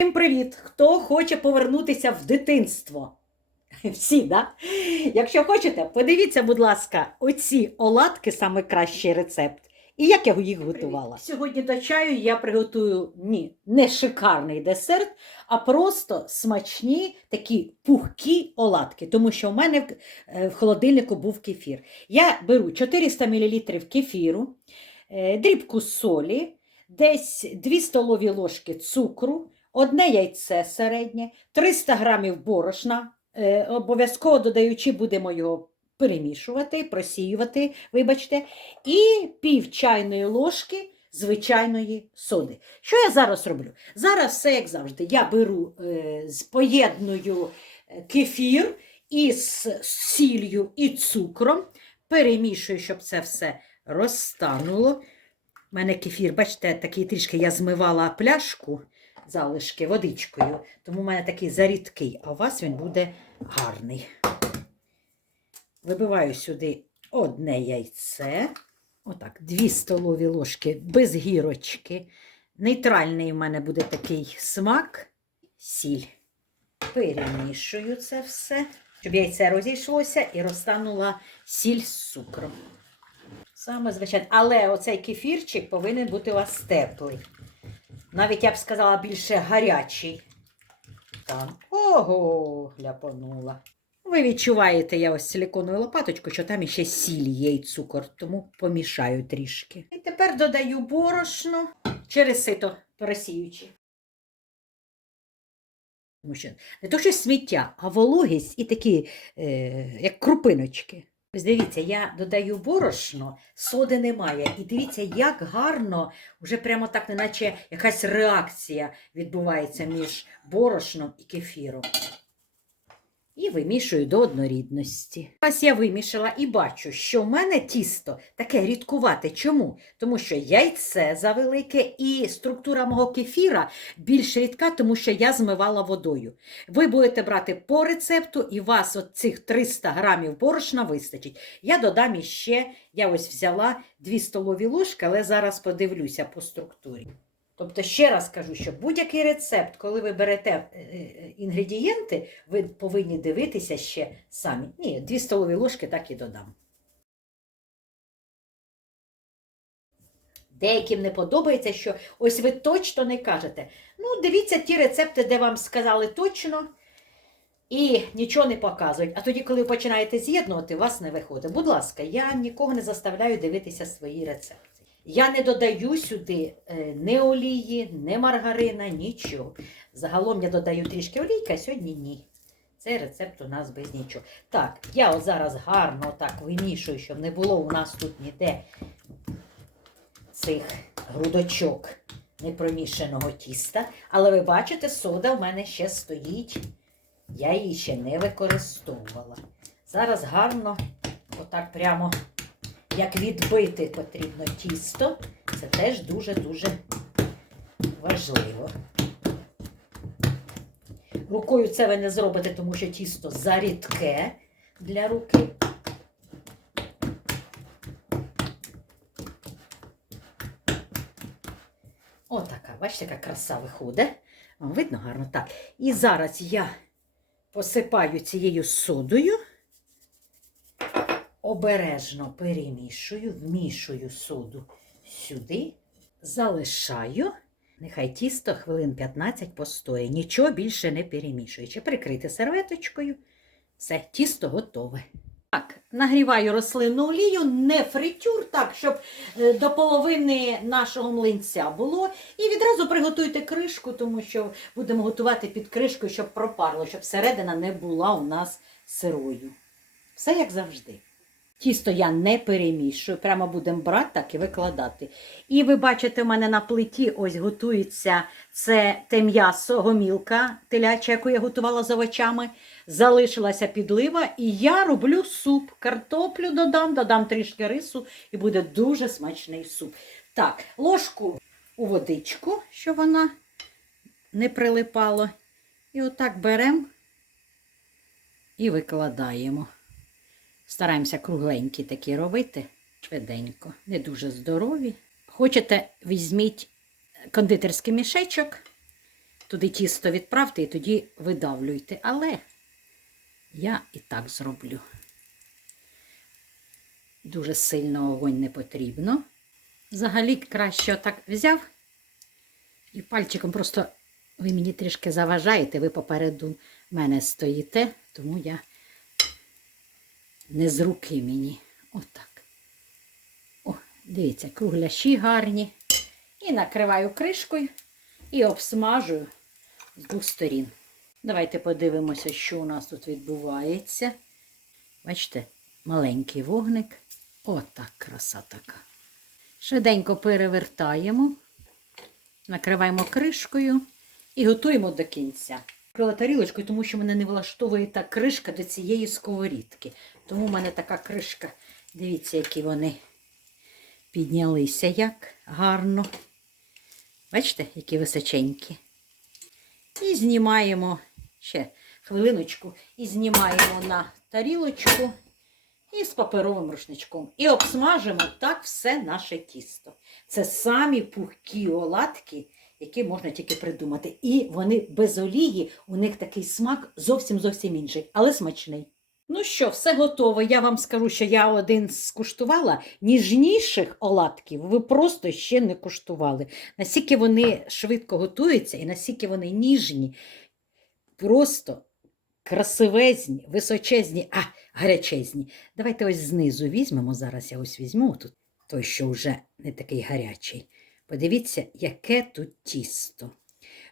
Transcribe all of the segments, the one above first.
Всім привіт! Хто хоче повернутися в дитинство? Всі, да? Якщо хочете, подивіться, будь ласка, оці оладки саме кращий рецепт. І як я їх готувала. Сьогодні до чаю я приготую ні, не шикарний десерт, а просто смачні такі пухкі оладки, тому що в мене в, е, холодильнику був кефір. Я беру 400 мл кефіру, е, дрібку солі, десь 2 столові ложки цукру, одне яйце середнє, 300 грамів борошна. Е, Обов'язково додаючи, будемо його перемішувати, просіювати, вибачте, і пів чайної ложки звичайної соди. Що я зараз роблю? Зараз все як завжди. Я беру, е, поєдную е, кефір із сіллю і цукром, перемішую, щоб це все розтануло. У мене кефір, бачите, такий трішки я змивала пляшку залишки водичкою, тому в мене такий зарідкий, а у вас він буде гарний. Вибиваю сюди одне яйце. Отак, дві столові ложки без гірочки. Нейтральний в мене буде такий смак, сіль. Перемішую це все, щоб яйце розійшлося і розтанула сіль з цукром. Саме звичайно. Але оцей кефірчик повинен бути у вас теплий. Навіть я б сказала більше гарячий. Так. Ого, ляпанула. Ви відчуваєте, я ось силиконовою лопаточкою, що там іще сіль є і цукор, тому помішаю трішки. І тепер додаю борошно через сито пересіючи. Тому що не то, що сміття, а вологість і такі, е, як крупиночки. Ось дивіться, я додаю борошно, соди немає. І дивіться, як гарно, вже прямо так, неначе якась реакція відбувається між борошном і кефіром. І вимішую до однорідності. Ось я вимішала і бачу, що в мене тісто таке рідкувате. Чому? Тому що яйце завелике і структура мого кефіра більш рідка, тому що я змивала водою. Ви будете брати по рецепту, і вас от цих 300 грамів борошна вистачить. Я додам іще, я ось взяла 2 столові ложки, але зараз подивлюся по структурі. Тобто, ще раз кажу, що будь-який рецепт, коли ви берете е, е, інгредієнти, ви повинні дивитися ще самі. Ні, 2 столові ложки так і додам. Деяким не подобається, що ось ви точно не кажете. Ну, дивіться ті рецепти, де вам сказали точно, і нічого не показують. А тоді, коли ви починаєте з'єднувати, у вас не виходить. Будь ласка, я нікого не заставляю дивитися свої рецепти. Я не додаю сюди е, ні олії, ні маргарина, нічого. Загалом я додаю трішки олійки, а сьогодні ні. Цей рецепт у нас без нічого. Так, я от зараз гарно так вимішую, щоб не було у нас тут ніде цих грудочок непромішаного тіста. Але ви бачите, сода в мене ще стоїть. Я її ще не використовувала. Зараз гарно, отак прямо як відбити потрібно тісто. Це теж дуже-дуже важливо. Рукою це ви не зробите, тому що тісто зарідке для руки. Отака, бачите, яка краса виходить. Вам видно гарно так. І зараз я посипаю цією содою обережно перемішую, вмішую соду сюди, залишаю. Нехай тісто хвилин 15 постоє. Нічого більше не перемішуючи. Прикрити серветочкою. Все, тісто готове. Так, нагріваю рослинну олію, не фритюр, так, щоб е, до половини нашого млинця було. І відразу приготуйте кришку, тому що будемо готувати під кришкою, щоб пропарло, щоб середина не була у нас сирою. Все як завжди. Тісто я не перемішую, прямо будемо брати так і викладати. І ви бачите, у мене на плиті ось готується це те м'ясо, гомілка теляча, яку я готувала з овочами. Залишилася підлива, і я роблю суп. Картоплю додам, додам трішки рису, і буде дуже смачний суп. Так, ложку у водичку, щоб вона не прилипала. І отак беремо і викладаємо. Стараємося кругленькі такі робити, швиденько, не дуже здорові. Хочете, візьміть кондитерський мішечок, туди тісто відправте і тоді видавлюйте. Але я і так зроблю. Дуже сильно огонь не потрібно. Взагалі краще отак взяв і пальчиком просто ви мені трішки заважаєте, ви попереду мене стоїте, тому я не з руки мені. Отак. О, дивіться, кругляші гарні. І накриваю кришкою і обсмажую з двох сторін. Давайте подивимося, що у нас тут відбувається. Бачите, маленький вогник. Отак краса така. Швиденько перевертаємо, накриваємо кришкою і готуємо до кінця. Крила тарілочкою, тому що мене не влаштовує та кришка до цієї сковорідки. Тому в мене така кришка. Дивіться, які вони піднялися як гарно. Бачите, які височенькі. І знімаємо ще хвилиночку, і знімаємо на тарілочку і з паперовим рушничком. І обсмажимо так все наше тісто. Це самі пухкі оладки, які можна тільки придумати. І вони без олії, у них такий смак зовсім зовсім інший, але смачний. Ну що, все готово. Я вам скажу, що я один скуштувала. Ніжніших оладків ви просто ще не куштували. Наскільки вони швидко готуються і наскільки вони ніжні, просто красивезні, височезні, а гарячезні. Давайте ось знизу візьмемо. Зараз я ось візьму тут той, що вже не такий гарячий. Подивіться, яке тут тісто.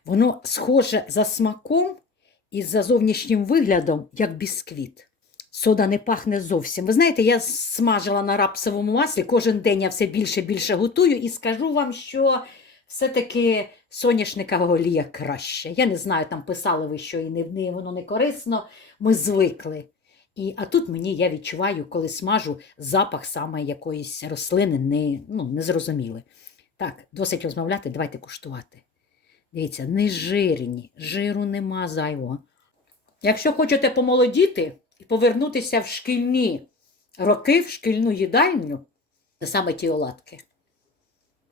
Воно схоже за смаком і за зовнішнім виглядом, як бісквіт. Сода не пахне зовсім. Ви знаєте, я смажила на рапсовому маслі, кожен день я все більше більше готую і скажу вам, що все-таки соняшникова олія краще. Я не знаю, там писали ви, що і не, воно не корисно, ми звикли. І, а тут мені я відчуваю, коли смажу запах саме якоїсь рослини, не, ну, незрозумілий. Так, досить розмовляти, давайте куштувати. Дивіться, не жирні, жиру нема зайвого. Якщо хочете помолодіти і повернутися в шкільні роки, в шкільну їдальню, це саме ті оладки.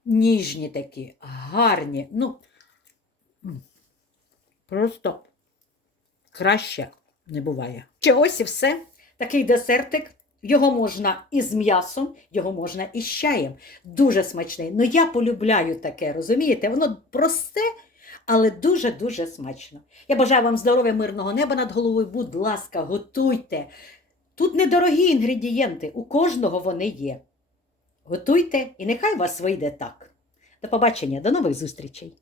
Ніжні такі, гарні. Ну, просто краще не буває. Ще ось і все. Такий десертик. Його можна і з м'ясом, його можна і з чаєм. Дуже смачний. Ну я полюбляю таке, розумієте? Воно просте, але дуже-дуже смачно. Я бажаю вам здоров'я, мирного неба над головою. Будь ласка, готуйте. Тут недорогі інгредієнти, у кожного вони є. Готуйте і нехай у вас вийде так. До побачення, до нових зустрічей!